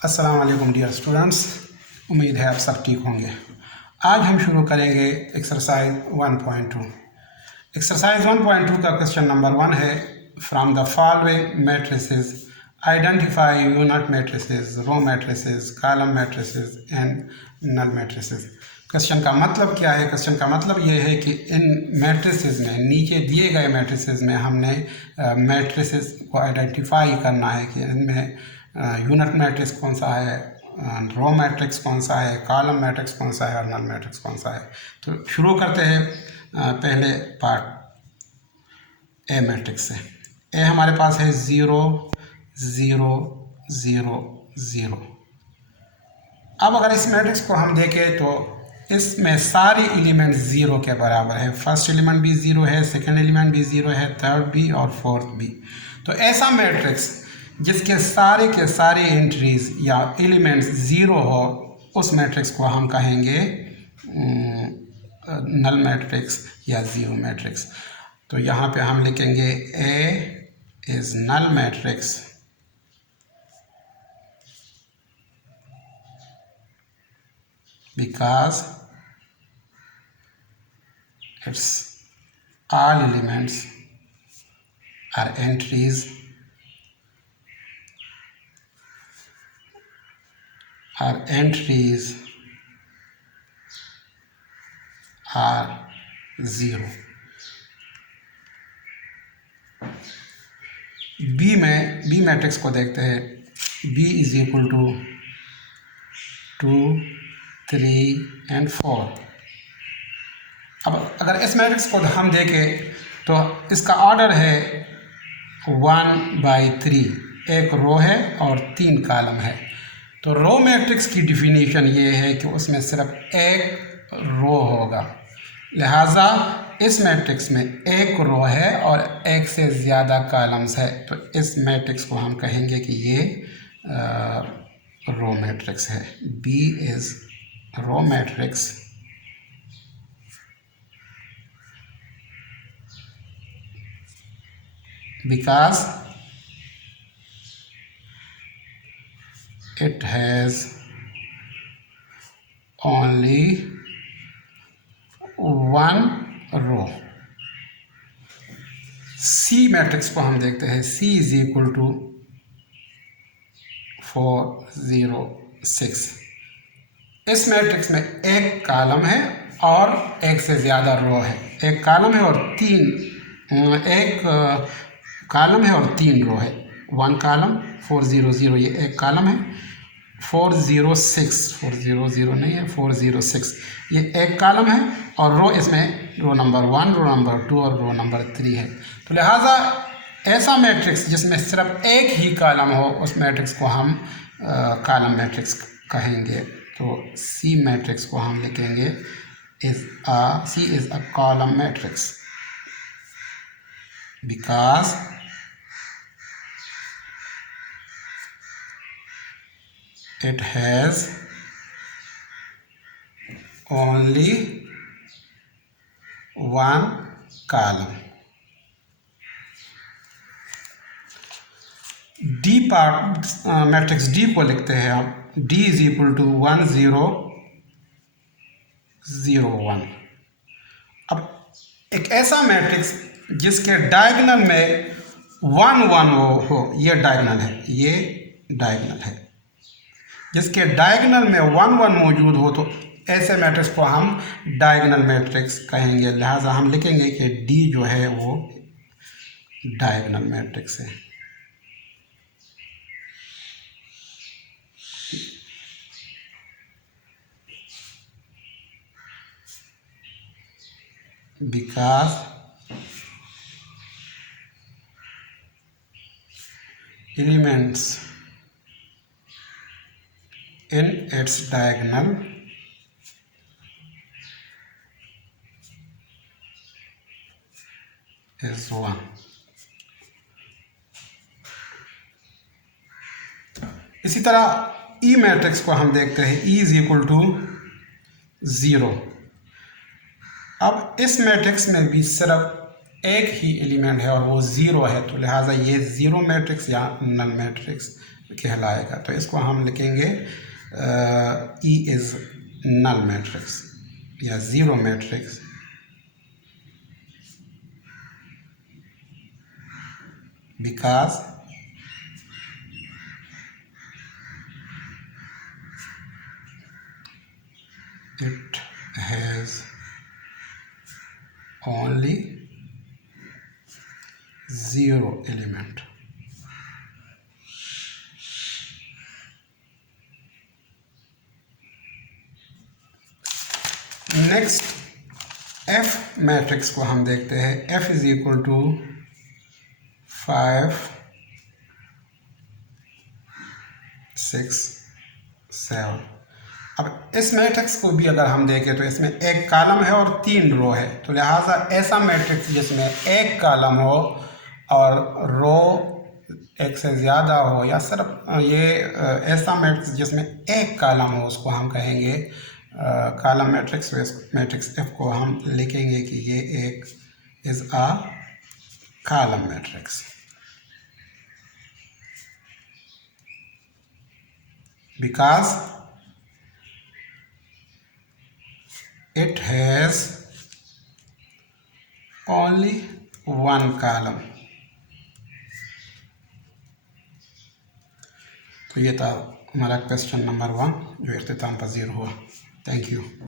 अस्सलाम वालेकुम dear students, उम्मीद है आप सब ठीक होंगे। आज हम शुरू करेंगे एक्सरसाइज 1.2। एक्सरसाइज 1.2 का क्वेश्चन नंबर 1 है, from the following matrices identify unit matrices, row matrices, column matrices and null matrices. Question का मतलब क्या है? क्वेश्चन का मतलब ये है कि इन मैट्रिसेस में, नीचे दिए गए मैट्रिसेस में हमने मैट्रिसेस को आइडेंटिफाई करना है कि इनमें यूनिट मैट्रिक्स कौन सा है, रो मैट्रिक्स कौन सा है, कॉलम मैट्रिक्स कौन सा है और नल मैट्रिक्स कौन सा है। तो शुरू करते हैं पहले पार्ट ए मैट्रिक्स से। ए हमारे पास है 0 0 0 0। अब अगर इस मैट्रिक्स को हम देखें तो इसमें सारे एलिमेंट 0 के बराबर है। फर्स्ट एलिमेंट भी 0 है, सेकंड एलिमेंट भी 0 है, थर्ड भी और फोर्थ भी। तो ऐसा मैट्रिक्स जिसके सारे के सारे एंट्रीज या एलिमेंट्स 0 हो, उस मैट्रिक्स को हम कहेंगे नल मैट्रिक्स या जीरो मैट्रिक्स। तो यहाँ पे हम लिखेंगे A is null matrix because its all elements are entries are 0। B matrix को देखते हैं। B is equal to 2 3 and 4। अब अगर इस मैट्रिक्स को हम देखें तो इसका ऑर्डर है 1/3। एक रो है और 3 कॉलम है। तो रो मैट्रिक्स की डिफिनीशन ये है कि उसमें सिर्फ एक रो होगा, लिहाजा इस मैट्रिक्स में एक रो है और एक से ज़्यादा कॉलम्स है। तो इस मैट्रिक्स को हम कहेंगे कि ये रो मैट्रिक्स है। B is row matrix because it has only one row। C matrix को हम देखते हैं। C is equal to 4 0 6। इस मैट्रिक्स में एक कॉलम है और एक से ज़्यादा रो है। एक कॉलम है और एक कॉलम है और 3 रो है। 1 कॉलम 4 0 0, ये एक कॉलम है। 4 0 6 4 0 0 नहीं है, 4 0 6 ये एक कॉलम है और रो इसमें रो नंबर 1, रो नंबर 2 और रो नंबर 3 है। तो लिहाजा ऐसा मैट्रिक्स जिसमें सिर्फ एक ही कॉलम हो, उस मैट्रिक्स को हम कॉलम मैट्रिक्स कहेंगे। तो सी मैट्रिक्स को हम लिखेंगे C is a column matrix because it has only one column। D part matrix D को लिखते हैं आप। D is equal to 1 0 0 1। अब एक ऐसा मैट्रिक्स जिसके डायगोनल में 1 1 हो, ये डायगोनल है, ये डायगोनल है। जिसके डायगोनल में 1 1 मौजूद हो, तो ऐसे मैट्रिक्स को हम डायगोनल मैट्रिक्स कहेंगे। लिहाजा हम लिखेंगे कि डी जो है वो डायगोनल मैट्रिक्स है। because elements in its diagonal is 1। इसी तरह ई मैट्रिक्स को हम देखते हैं। E is equal to 0। अब इस मैट्रिक्स में भी सिर्फ एक ही एलिमेंट है और वो 0 है। तो लिहाजा ये जीरो मैट्रिक्स या नल मैट्रिक्स कहलाएगा। तो इसको हम लिखेंगे ई इज़ नल मैट्रिक्स या zero matrix because it has only zero element. Next F matrix को हम देखते हैं। F is equal to 5 6 7। अब इस मैट्रिक्स को भी अगर हम देखें तो इसमें एक कॉलम है और 3 रो है, तो लिहाजा ऐसा मैट्रिक्स जिसमें एक कॉलम हो और रो एक से ज़्यादा हो, या सिर्फ ये ऐसा मैट्रिक्स जिसमें एक कॉलम हो, उसको हम कहेंगे कॉलम मैट्रिक्स। मैट्रिक्स एफ को हम लिखेंगे कि ये एक is a column matrix because it has only one column। तो ये था हमारा क्वेश्चन नंबर 1 जो इख्तिताम पज़ीर हुआ। Thank you.